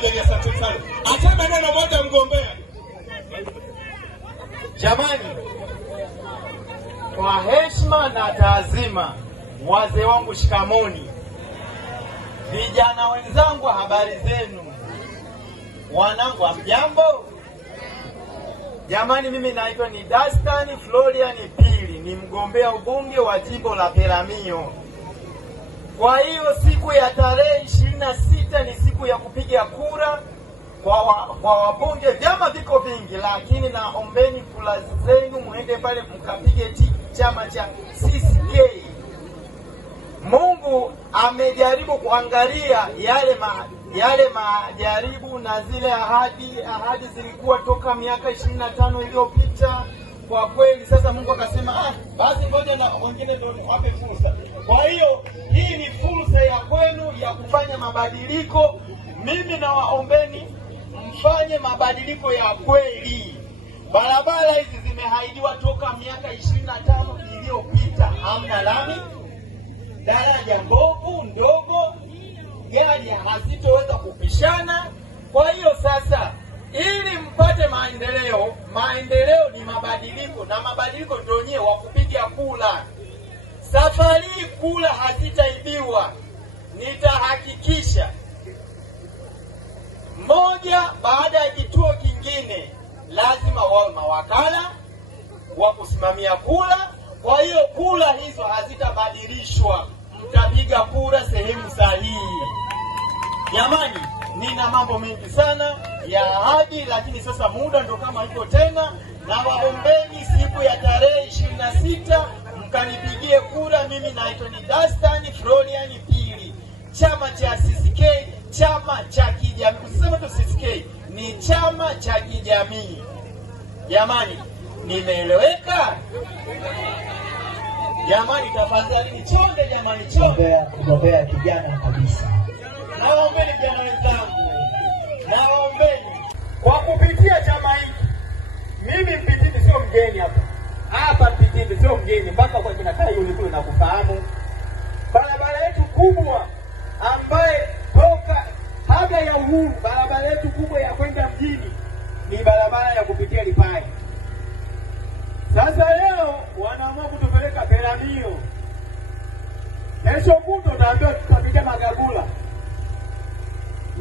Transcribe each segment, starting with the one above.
moja, asante sana. Asema neno moja mgombea. Jamani, kwa heshima na taazima, wazee wangu shikamoni, vijana wenzangu habari zenu, wanangu hamjambo. Jamani, mimi naitwa ni Dastan Florian Pili, ni mgombea ubunge wa jimbo la Peramiho. Kwa hiyo siku ya tarehe 26 ni siku ya kupiga kura kwa wabunge. Vyama viko vingi, lakini naombeni kula zenu muende pale mkapige chama cha CCK. Mungu amejaribu kuangalia yale majaribu na zile ahadi zilikuwa toka miaka 25 iliyopita. Kwa kweli sasa Mungu akasema basi ngoja na wengine ndio wape fursa. Kwa hiyo hii ni fursa ya kwenu ya kufanya mabadiliko. Mimi nawaombeni mfanye mabadiliko ya kweli. Barabara hizi zimehaidiwa toka miaka 25 iliyopita. Hamna lami, daraja mbovu ndogo, gari hazitoweza kupishana. Kwa hiyo sasa, ili mpate maendeleo ni mabadiliko, na mabadiliko ndio nyewe wa kupiga kula. Safari kula hazitaibiwa. Nitahakikisha moja baada ya kituo kingine lazima wawe mawakala wa kusimamia kula. Kwa hiyo kula hizo hazitabadilishwa, mtapiga kura sehemu sahihi. Jamani, nina mambo mengi sana ya ahadi, lakini sasa muda ndo kama hivyo tena. Na waombeni siku ya tarehe 26 mkanipigie kura. Mimi naitwa ni Dastan Florian Pili, chama cha CCK, chama cha kijamii. Usiseme tu CCK, ni chama cha kijamii. Jamani, nimeeleweka? Jamani, tafadhali nichonde, jamani, chonde. Mgombea kijana kabisa. Nawaombeni vijana wenzangu, nawaombeni kwa kupitia chama hiki. Mimi Mpitini sio mgeni hapa Mpitini sio mgeni, mpaka kwa kina Kai ulikuwa unakufahamu. Barabara yetu kubwa ambaye toka kabla ya uhuru, barabara yetu kubwa ya kwenda mjini ni barabara ya kupitia Lipai. Sasa leo wanaamua kutupeleka Peramiho. Kesho kutwa tutaambiwa tutapitia Magagula.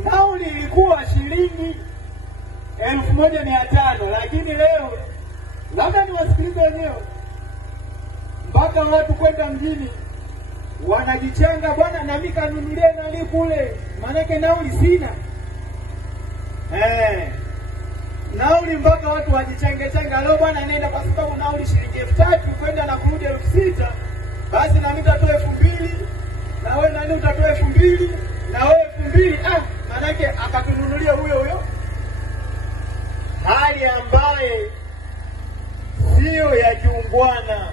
Nauli ilikuwa shilingi 1,500, lakini leo labda niwasikilize wenyewe, mpaka watu kwenda mjini wanajichanga, bwana na mimi kanunulie nani kule, maanake nauli sina. Nauli mpaka watu wajichanga leo, bwana nenda kwa sababu nauli shilingi 3,000 kwenda na kurudi 6,000, basi na mimi nitatoa 2,000 na wewe nani utatoa 2,000 na wewe 2,000. Maanake akatununulia huyo hali ambaye sio ya kiungwana.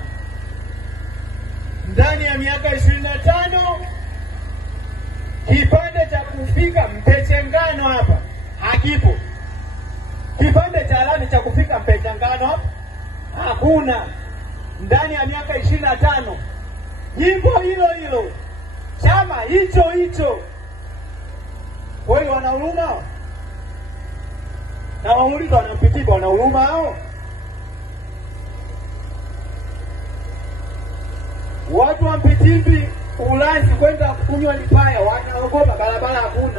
Ndani ya miaka 25 kipande cha kufika Mpechengano hapa hakipo. Kipande cha lami cha kufika Mpechengano hapa hakuna. Ndani ya miaka 25 jimbo hilo chama hicho. Kwa hiyo wana huruma na wauliza wanampitiba, wana huruma hao? Watu wa Mpitibi Ulanzi kwenda kunywa Lipaya wanaogopa, barabara hakuna.